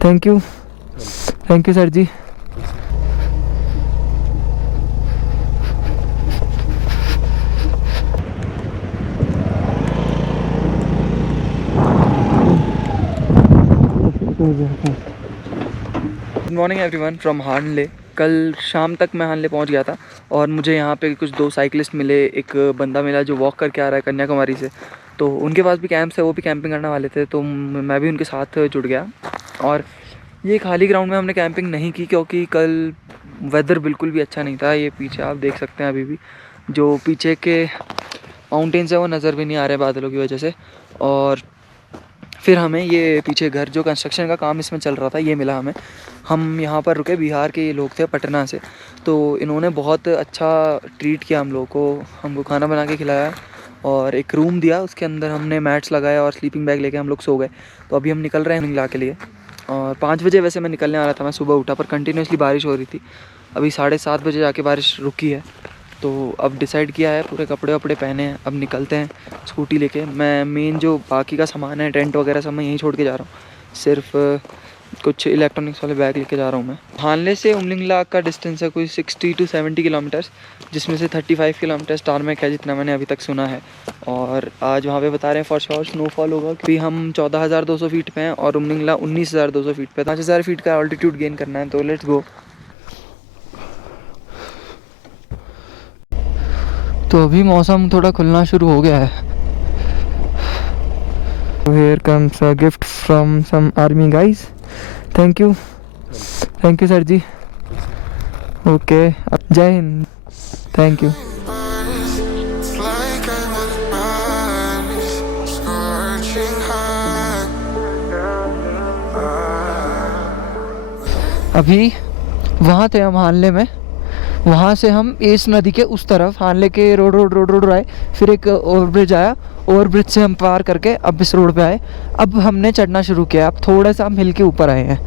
Thank you sir ji. Good morning everyone from Hanle. कल शाम तक मैं हानले पहुंच गया था और मुझे यहाँ पे कुछ दो साइकिलिस्ट मिले, एक बंदा मिला जो वॉक करके आ रहा है कन्याकुमारी से, तो उनके पास भी कैंप्स है, वो भी कैंपिंग करने वाले थे, तो मैं भी उनके साथ जुड़ गया। और ये खाली ग्राउंड में हमने कैंपिंग नहीं की क्योंकि कल वेदर बिल्कुल भी अच्छा नहीं था। ये पीछे आप देख सकते हैं, अभी भी जो पीछे के माउंटेन्स है वो नज़र भी नहीं आ रहे बादलों की वजह से। और फिर हमें ये पीछे घर जो कंस्ट्रक्शन का काम इसमें चल रहा था ये मिला हमें। हम यहाँ पर रुके, बिहार के ये लोग थे पटना से, तो इन्होंने बहुत अच्छा ट्रीट किया हम लोगों को, हमको खाना बना के खिलाया और एक रूम दिया, उसके अंदर हमने मैट्स लगाया और स्लीपिंग बैग लेके हम लोग सो गए। तो अभी हम निकल रहे हैं निंगला के लिए और 5 बजे वैसे मैं निकलने वाला था, मैं सुबह उठा पर कंटिन्यूसली बारिश हो रही थी। अभी 7:30 बजे जाके बारिश रुकी है, तो अब डिसाइड किया है, पूरे कपड़े वपड़े पहने हैं, अब निकलते हैं स्कूटी लेके। मैं मेन जो बाकी का सामान है, टेंट वगैरह सब मैं यहीं छोड़ के जा रहा हूँ, सिर्फ कुछ इलेक्ट्रॉनिक्स वाले बैग लेके जा रहा हूँ मैं। हानले से उमलिंगला का डिस्टेंस है कोई 60 to 70 किलोमीटर्स, जिसमें से 35 किलोमीटर टारमेक है जितना मैंने अभी तक सुना है। और आज वहाँ पे बता रहे हैं फॉर श्योर स्नोफॉल होगा, क्योंकि हम 14,200 फीट पे हैं और उमलिंगला 19,200 फीट पे, 5,000 फीट का ऑल्टीट्यूड गेन करना है, तो लेट्स गो। तो अभी मौसम थोड़ा खुलना शुरू हो गया है। Here comes a gift from some army guys. Thank you sir ji. Okay, Jai Hind, thank you. अभी वहाँ थे हम हानले में, वहाँ से हम एस नदी के उस तरफ हानले के रोड आए, फिर एक ओवरब्रिज आया, ओवरब्रिज से हम पार करके अब इस रोड पे आए। अब हमने चढ़ना शुरू किया, अब थोड़ा सा हम हिल के ऊपर आए हैं।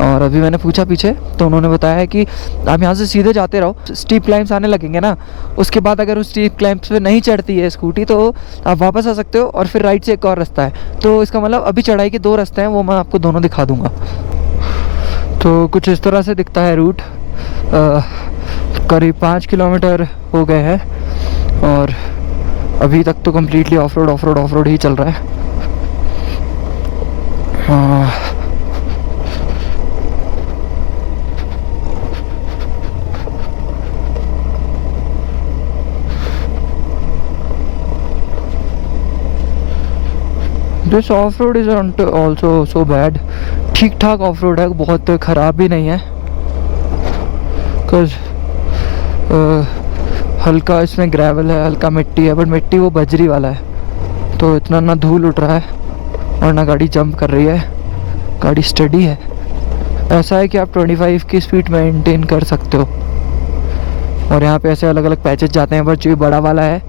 और अभी मैंने पूछा पीछे, तो उन्होंने बताया है कि आप यहाँ से सीधे जाते रहो, स्टीप क्लाइम्स आने लगेंगे ना, उसके बाद अगर उस स्टीप क्लाइम्स पे नहीं चढ़ती है स्कूटी तो आप वापस आ सकते हो, और फिर राइट से एक और रास्ता है। तो इसका मतलब अभी चढ़ाई के 2 रास्ते हैं, वो मैं आपको दोनों दिखा दूँगा। तो कुछ इस तरह से दिखता है रूट। करीब 5 किलोमीटर हो गए हैं और अभी तक तो कम्प्लीटली ऑफ रोड ही चल रहा है। This of road is not also so bad, ठीक ठाक ऑफ रोड है, बहुत ख़राब भी नहीं है। बिकॉज हल्का इसमें ग्रेवल है, हल्का मिट्टी है, बट मिट्टी वो बजरी वाला है, तो इतना ना धूल उठ रहा है और ना गाड़ी जंप कर रही है, गाड़ी स्टडी है। ऐसा है कि आप 25 की स्पीड मेंटेन कर सकते हो। और यहाँ पे ऐसे अलग अलग पैचेस जाते हैं, बट जो बड़ा वाला है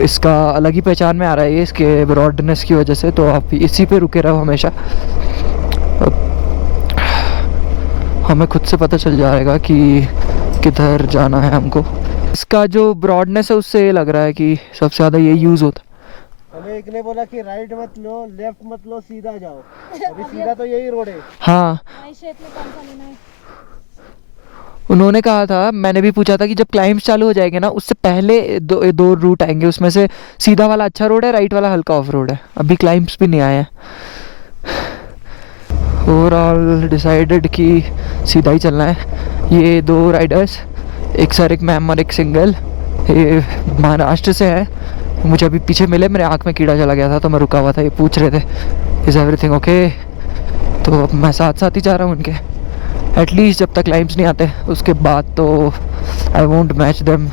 इसका अलग ही पहचान में आ रहा है ये इसके ब्रॉडनेस की वजह से, तो आप इसी पे रुके रहो हमेशा। हमें खुद से पता चल जाएगा कि किधर जाना है हमको। इसका जो ब्रॉडनेस है उससे ये लग रहा है कि सबसे ज़्यादा ये यूज़ होता है। हमें एक ने बोला कि राइट मत लो, लेफ्ट मत लो, सीधा जाओ। अभी सीधा तो यही रोड है। हाँ, उन्होंने कहा था, मैंने भी पूछा था कि जब क्लाइम्स चालू हो जाएंगे ना, उससे पहले दो रूट आएंगे, उसमें से सीधा वाला अच्छा रोड है, राइट वाला हल्का ऑफ रोड है। अभी क्लाइम्स भी नहीं आए हैं। ओवरऑल डिसाइडेड कि सीधा ही चलना है। ये 2 राइडर्स, एक सर एक मैम और एक सिंगल, ये महाराष्ट्र से है। मुझे अभी पीछे मिले, मेरे आँख में कीड़ा चला गया था तो मैं रुका हुआ था, ये पूछ रहे थे इज़ एवरीथिंग ओके, तो अब मैं साथ साथ ही जा रहा हूँ उनके, एटलीस्ट जब तक क्लाइम्स नहीं आते, उसके बाद तो I won't match them.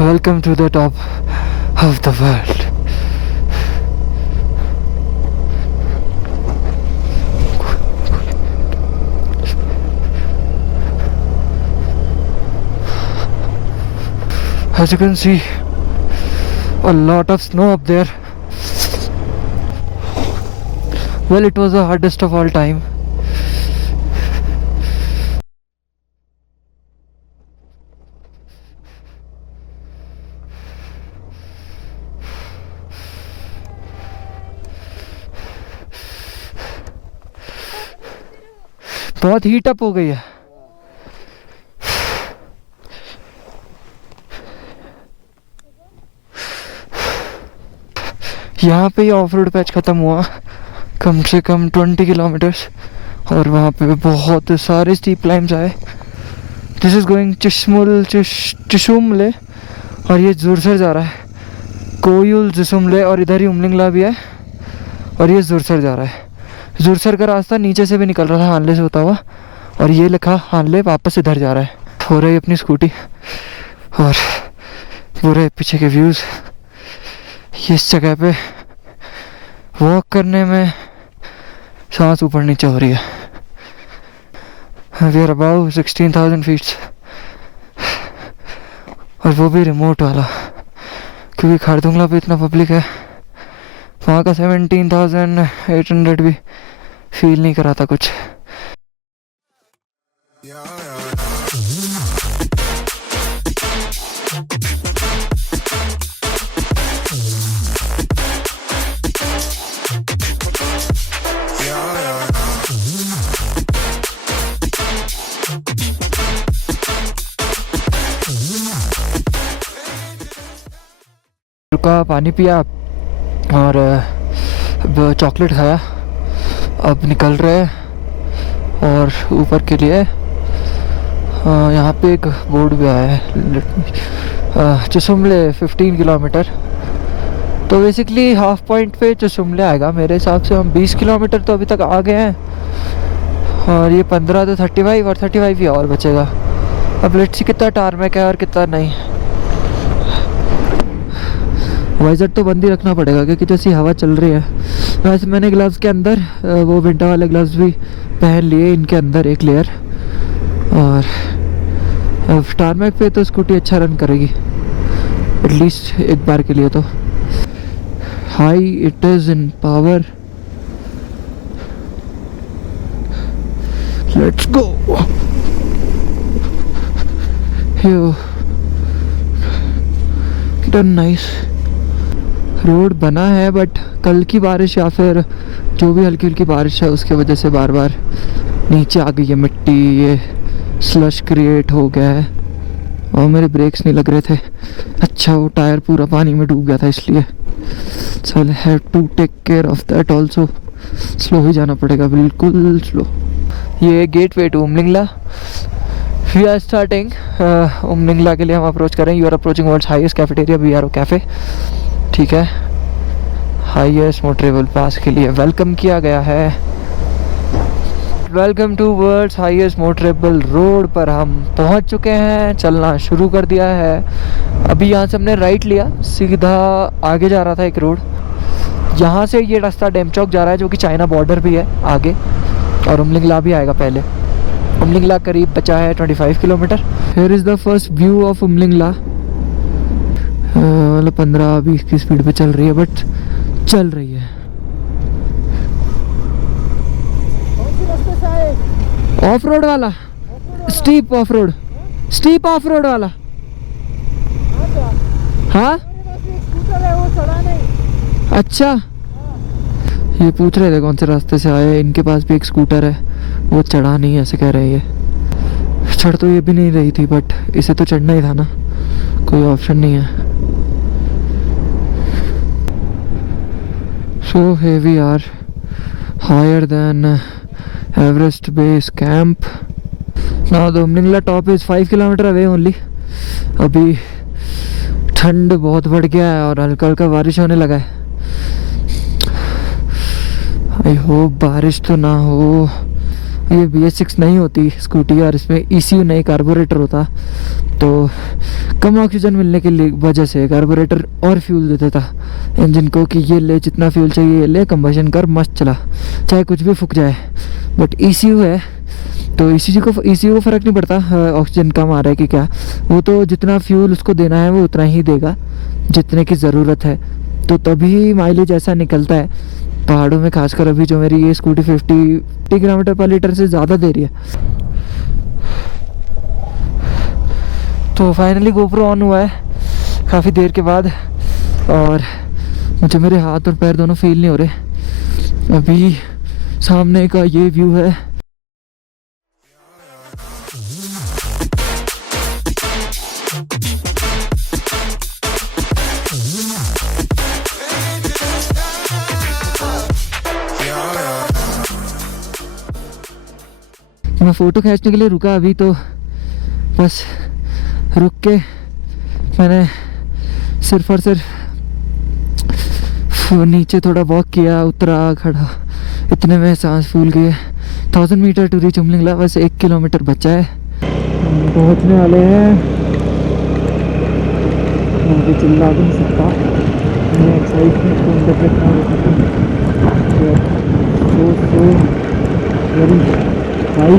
Welcome to the top of the world. As you can see, a lot of snow up there. Well, it was the hardest of all time. बहुत heat up हो गई है। यहाँ पे of road patch ख़त्म हुआ, कम से कम 20 kilometres, और वहाँ पे बहुत सारे स्टीप क्लाइम्स आए। दिस इज़ गोइंग चिशुमले, और ये जुरसर जा रहा है, कोयुल जिसुमले, और इधर ही उमलिंगला भी है, और ये जुरसर जा रहा है। जुरसर का रास्ता नीचे से भी निकल रहा था हानले से होता हुआ, और ये लिखा हानले वापस इधर जा रहा है। हो रही अपनी स्कूटी, और पूरे पीछे के व्यूज़। इस जगह पे वॉक करने में सांस ऊपर नीचे हो रही है। वी आर अबाउ 16,000 फीट्स, और वो भी रिमोट वाला, क्योंकि खारदुंगला पे इतना पब्लिक है। वहाँ का 17,800 भी फील नहीं करा था कुछ। रुका, पानी पिया और चॉकलेट खाया। अब निकल रहे हैं और ऊपर के लिए। यहाँ पे एक बोर्ड भी आया है, चिसुमले 15 किलोमीटर। तो बेसिकली हाफ पॉइंट पे चिसुमले आएगा मेरे हिसाब से। हम 20 किलोमीटर तो अभी तक आ गए हैं, और ये 15 तो 35, और 35 ही और बचेगा। अब लेट्स सी कितना टारमेक है और कितना नहीं। वाइजर तो बंद ही रखना पड़ेगा क्योंकि जैसी हवा चल रही है। वैसे मैंने ग्लव्स के अंदर वो विंटर वाले ग्लव्स भी पहन लिए, इनके अंदर एक लेयर। और टारमैक पे तो स्कूटी अच्छा रन करेगी एटलीस्ट एक बार के लिए तो। High it is in power. Let's go. Done, nice. Road बना है, बट कल की बारिश या फिर जो भी हल्की हल्की बारिश है उसके वजह से बार बार नीचे आ गई है मिट्टी। ये स्लश क्रिएट हो गया है, और मेरे ब्रेक्स नहीं लग रहे थे। अच्छा, वो टायर पूरा पानी में डूब गया था इसलिए। So I have to take care of that also. Slow ही जाना पड़ेगा, बिल्कुल स्लो। ये gateway to Umlingla. We are starting Umlingla के लिए हम अप्रोच करें। You are approaching words highest cafeteria BRO cafe. ठीक है, हाईएस्ट मोटरेबल पास के लिए वेलकम किया गया है। Welcome to world's highest motorable road पर हम पहुंच चुके हैं, चलना शुरू कर दिया है। अभी यहाँ से हमने राइट लिया, सीधा आगे जा रहा था एक रोड। यहाँ से ये रास्ता डेमचौक जा रहा है जो कि चाइना बॉर्डर भी है आगे, और उमलिंगला भी आएगा पहले। उमलिंगला करीब बचा है 25 kilometre. Here is the first view of Umling La. मतलब 15-20 की स्पीड पे चल रही है, बट चल रही है। ऑफ रोड वाला, steep of road, steep of road वाला। हाँ, अच्छा। ये पूछ रहे थे कौन से रास्ते से आए। इनके पास भी एक स्कूटर है, वो चढ़ा नहीं है ऐसे कह रहे हैं। ये चढ़ तो ये भी नहीं रही थी, बट इसे तो चढ़ना ही था ना, कोई ऑप्शन नहीं है। So here we are, higher than Everest Base Camp. Now the Umlingla top is 5 kilometer away only. अभी ठंड बहुत बढ़ गया है और हल्का हल्का बारिश होने लगा है। आई होप बारिश तो ना हो। ये BS6 नहीं होती स्कूटी, और इसमें ECU नहीं कार्बोरेटर होता, तो कम ऑक्सीजन मिलने के लिए वजह से कार्बोरेटर और फ्यूल देता था इंजन को कि ये ले, जितना फ्यूल चाहिए ये ले, कंबशन कर, मस्त चला, चाहे कुछ भी फूक जाए। बट ECU है, तो ईसीजी को फ़र्क नहीं पड़ता ऑक्सीजन कम आ रहा है कि क्या, वो तो जितना फ्यूल उसको देना है वो उतना ही देगा जितने की ज़रूरत है, तो तभी माइलेज ऐसा निकलता है पहाड़ों में। खासकर अभी जो मेरी ये स्कूटी 50 किलोमीटर पर लीटर से ज़्यादा दे रही है। तो फाइनली गोप्रो ऑन हुआ है काफ़ी देर के बाद, और मुझे मेरे हाथ और पैर दोनों फील नहीं हो रहे। अभी सामने का ये व्यू है। मैं फ़ोटो खींचने के लिए रुका अभी, तो बस रुक के मैंने सिर्फ और सिर्फ नीचे थोड़ा वॉक किया, उतरा, खड़ा, इतने में सांस फूल गई है। 1000 मीटर टू रीच उमलिंगला, बस 1 किलोमीटर बचा है, हम पहुँचने वाले हैं। मैं भी चिल्ला भी नहीं सकता, मैं एक्साइटमेंट को अंदर रखना very high.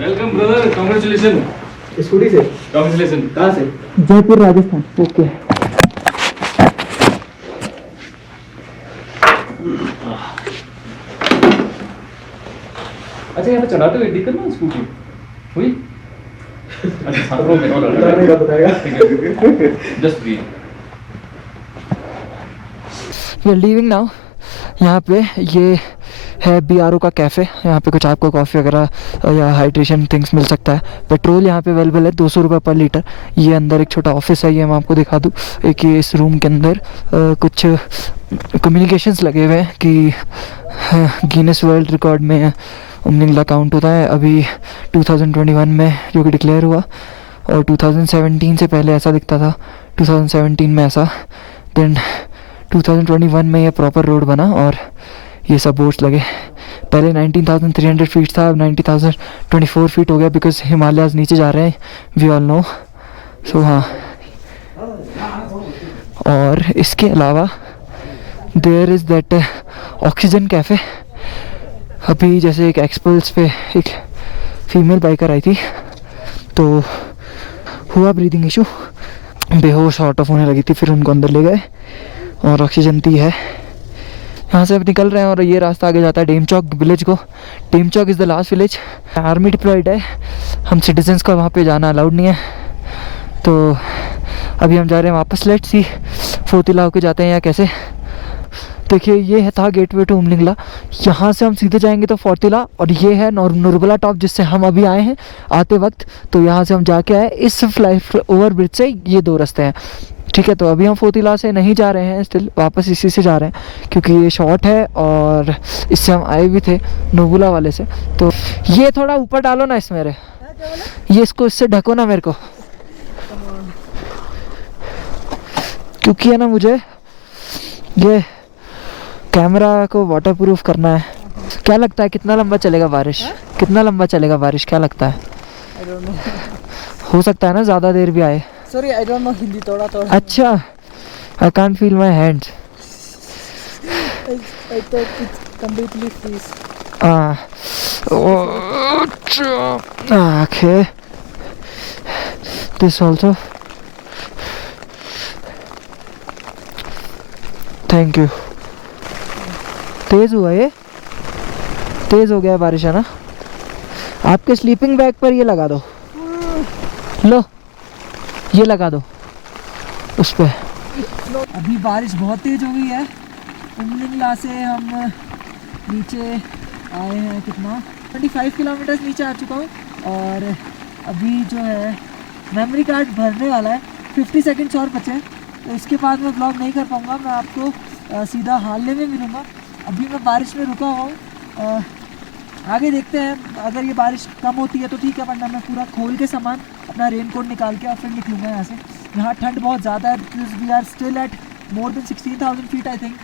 Welcome brother, congratulation. Scooty से? कांग्रेचुलेशन। कहाँ से? जयपुर राजस्थान। ओके। अच्छा, यहाँ पे चढ़ाते हुए दिक्कत ना स्कूटी हुई? अच्छा, just be. We are leaving now. यहाँ पे ये है BRO का कैफ़े, यहाँ पे कुछ आपको कॉफ़ी वगैरह या हाइड्रेशन थिंग्स मिल सकता है। पेट्रोल यहाँ पे अवेलेबल है 200 रुपये पर लीटर। ये अंदर एक छोटा ऑफिस है, ये मैं आपको दिखा दूँ। एक ये इस रूम के अंदर कुछ कम्युनिकेशंस लगे हुए हैं कि गिनेस वर्ल्ड रिकॉर्ड में उमलिंगला काउंट होता है अभी 2021 में, जो कि डिक्लेयर हुआ, और 2017 से पहले ऐसा दिखता था, 2017 में ऐसा, देन 2021 में ये प्रॉपर रोड बना और ये सब बोर्ड्स लगे। पहले 19,300 फीट था, अब 90,024 फीट हो गया, बिकॉज हिमालयाज़ नीचे जा रहे हैं, वी ऑल नो। सो हाँ, और इसके अलावा there is that oxygen cafe. अभी जैसे एक एक्सपल्स पे एक फीमेल बाइकर आई थी, तो हुआ ब्रीदिंग इशू, बेहोश आउट ऑफ होने लगी थी, फिर उनको अंदर ले गए और ऑक्सीजन दी है। यहाँ से अब निकल रहे हैं और ये रास्ता आगे जाता है डेमचौक विलेज को। Demchok is the last village. Army deployed है, हम सिटीजन्स को वहाँ पे जाना अलाउड नहीं है, तो अभी हम जा रहे हैं वापस। लेट्स सी फोतिला होके जाते हैं या कैसे। देखिए ये है था गेटवे टू उमलिंगला, यहाँ से हम सीधे जाएंगे तो फोतिला, और ये है नुरबला टॉप जिससे हम अभी आए हैं आते वक्त। तो यहाँ से हम जाके आए इस फ्लाई ओवर ब्रिज से, ये 2 रास्ते हैं, ठीक है। तो अभी हम फोतिला से नहीं जा रहे हैं, स्टिल वापस इसी से जा रहे हैं क्योंकि ये शॉर्ट है और इससे हम आए भी थे नुरबला वाले से। तो ये थोड़ा ऊपर डालो ना इस मेरे, ये इसको इससे ढको ना मेरे को, क्योंकि है ना मुझे ये कैमरा को वाटरप्रूफ करना है। क्या लगता है कितना लंबा चलेगा बारिश? कितना लंबा चलेगा बारिश, क्या लगता है? I don't know. हो सकता है ना ज़्यादा देर भी आए। Sorry, I don't know Hindi थोड़ा थोड़ा। अच्छा, I can't feel my hands. I thought it's completely freeze. Okay. This also. Thank you. तेज़ हुआ ये, तेज़ हो गया बारिश है ना। आपके स्लीपिंग बैग पर ये लगा दो, लो ये लगा दो उस पर। अभी बारिश बहुत तेज हो गई है। उमलिंगला से हम नीचे आए हैं, कितना 25 किलोमीटर नीचे आ चुका हूँ, और अभी जो है मेमोरी कार्ड भरने वाला है, 50 सेकंड्स और बचे हैं। तो इसके बाद मैं ब्लॉग नहीं कर पाऊँगा, मैं आपको सीधा हानले में मिलूँगा। अभी मैं बारिश में रुका हुआ हूँ। आगे देखते हैं, अगर ये बारिश कम होती है तो ठीक है, वरना मैं पूरा खोल के सामान अपना रेनकोट निकाल के और फिर निकलूँगा यहाँ से। यहाँ ठंड बहुत ज़्यादा है, because we are still at more than 16,000 feet I think.